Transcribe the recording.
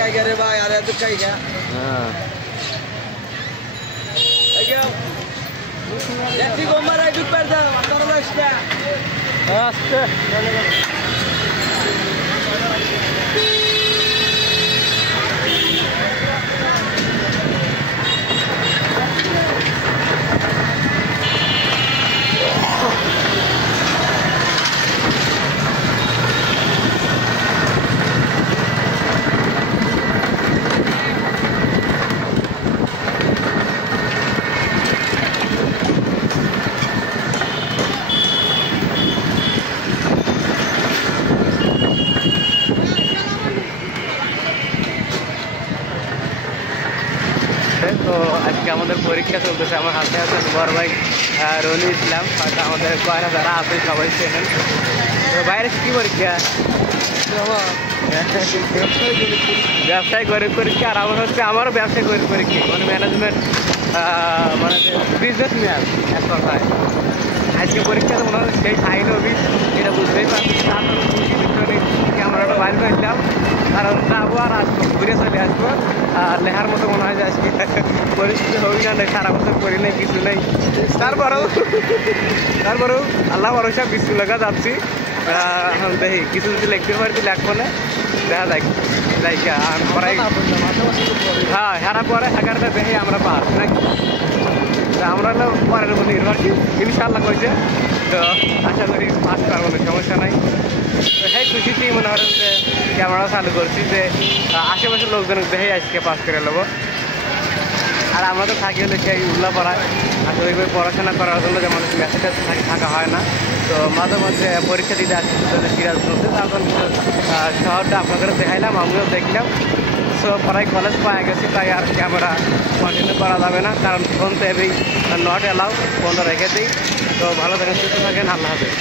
काय रे भाई अरे तू काय क्या हां अगं याची गोमार आहे दुपार जा वातावरण असतं তো আজকে আমাদের পরীক্ষা চলতেছে আমার হাতে আছে বড় ভাই রনি ইসলাম হয়তো আমাদের কয়রা যারা আছে সবাই চেনেন তো বাইরে কি পরীক্ষা ব্যবসায় গরিব পরীক্ষা আর আমার হচ্ছে আমারও ব্যবসায় গরিব পরীক্ষা মানে ম্যানেজমেন্ট মানে বিজনেস ম্যান এক কথায় আজকে পরীক্ষাতে মনে হয় সেই হাই নবী এটা বুঝতেই পারছি তারপর খুশি ভিতরে ক্যামেরাটা বাইরে করলাম কারণ যাবো আর আসবো ঘুরে চলে আসবো আর লেখার মতো মনে হয় যে আজকে পরিস্থিতি হবি না সারা বছর করি নাই কিছু নেই তারপরেও আল্লাহ ভরসা বিশু লাগা যাচ্ছি দেখি কিছু যদি লিখতে পারি লেখবো না দেখা যাক লাইকা পড়াই হ্যাঁ হেরা পরে হাকারটা দেখি আমরা পাস নাকি আমরা পরের উপর নির্ভরশীল ইনশাআল্লাহ কইছে তো আশা করি পাস পারবো না সমস্যা নাই তো সেই খুশিতেই মনে করেন যে ক্যামেরা চালু করছি যে আশেপাশের লোকজন দেখে আজকে পাস করে নেবো আর আমরা তো থাকি হলে সেই উল্লাপাড়ায় আসলে পড়াশোনা করার জন্য যেমন মেসেজ থাকা হয় না তো মাঝে মাঝে পরীক্ষা দিতে আসছি সিরাজ বলতে তখন শহরটা আপনাদের দেখাইলাম আমিও দেখলাম সো প্রায় কলেজ পাওয়া গেছি তাই আর ক্যামেরা কন্টিনিউ করা যাবে না কারণ ফোন তো এবেই নট অ্যালাউ ফোনটা রেখে দিই তো ভালো থাকেন সুস্থ থাকেন আল্লাহ হাফেজ।